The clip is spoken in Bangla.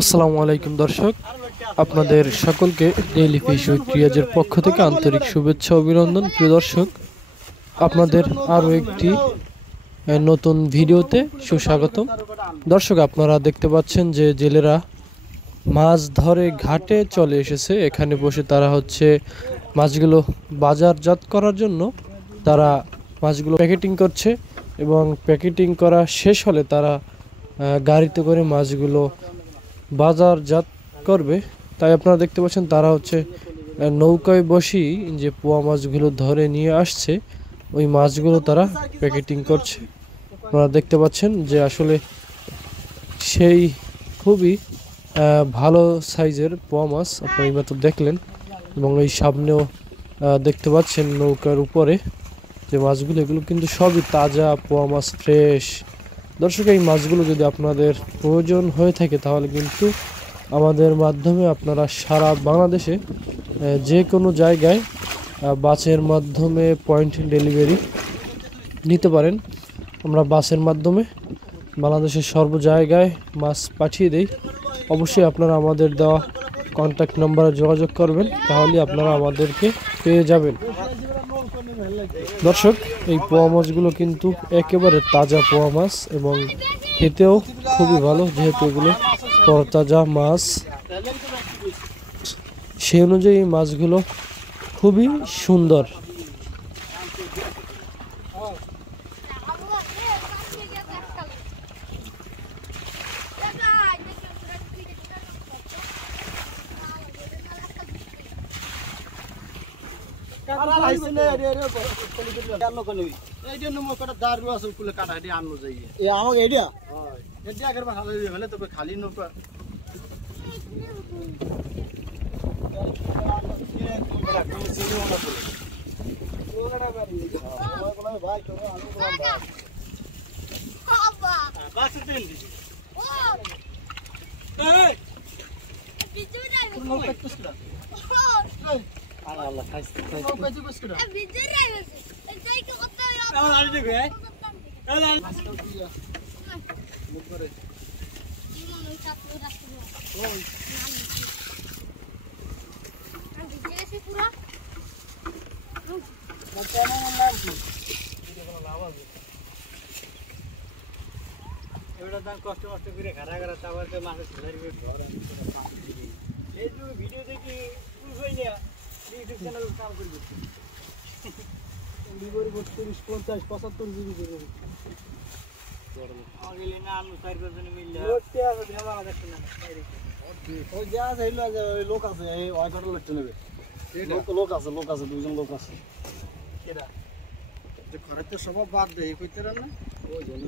আসসালামু আলাইকুম দর্শক, আপনাদের সকলকে ডেইলি ফিশ উইথ রিয়াজের পক্ষ থেকে আন্তরিক শুভেচ্ছা অভিনন্দন। প্রিয় দর্শক, আপনাদের আরও একটি নতুন ভিডিওতে সুস্বাগতম। দর্শক, আপনারা দেখতে পাচ্ছেন যে জেলেরা মাছ ধরে ঘাটে চলে এসেছে। এখানে বসে তারা মাছগুলো বাজারজাত করার জন্য তারা মাছগুলো প্যাকেটিং করছে এবং প্যাকেটিং করা শেষ হলে তারা গাড়িতে করে মাছগুলো বাজারজাত করবে। তাই আপনারা দেখতে পাচ্ছেন তারা নৌকায় বসেই যে পোয়া মাছগুলো ধরে নিয়ে আসছে, ওই মাছগুলো তারা প্যাকেটিং করছে। আপনারা দেখতে পাচ্ছেন যে আসলে সেই খুবই ভালো সাইজের পোয়া মাছ আপনারা এইমাত্র দেখলেন, এবং এই সামনেও দেখতে পাচ্ছেন নৌকার উপরে যে মাছগুলো, এগুলো কিন্তু সবই তাজা পোয়া মাছ, ফ্রেশ। দর্শক, এই মাছগুলো যদি আপনাদের প্রয়োজন হয়ে থাকে তাহলে কিন্তু আমাদের মাধ্যমে আপনারা সারা বাংলাদেশে যে কোনো জায়গায় বাসের মাধ্যমে পয়েন্ট ডেলিভারি নিতে পারেন। আমরা বাসের মাধ্যমে বাংলাদেশের সর্ব জায়গায় মাছ পাঠিয়ে দেই। অবশ্যই আপনারা আমাদের দেওয়া কন্ট্যাক্ট নাম্বারে যোগাযোগ করবেন, তাহলে আপনারা আমাদেরকে পেয়ে যাবেন। দর্শক, এই পোয়া মাছগুলো কিন্তু একেবারে তাজা পোয়া মাছ এবং খেতেও খুবই ভালো, যেহেতু এগুলো তরতাজা মাছ। সেই অনুযায়ী মাছগুলো খুবই সুন্দর। খালি নৌকা কষ্ট কষ্ট করে খারা খারা তারপর মাছের ভিডিও দেখি ইউটিউব চ্যানেল কাম করবে 30-50-75 জিবি করে লোক আছে, দুইজন লোক আছে। খরচ তো সব বাদ দেয়, কইতে না ওই জন্য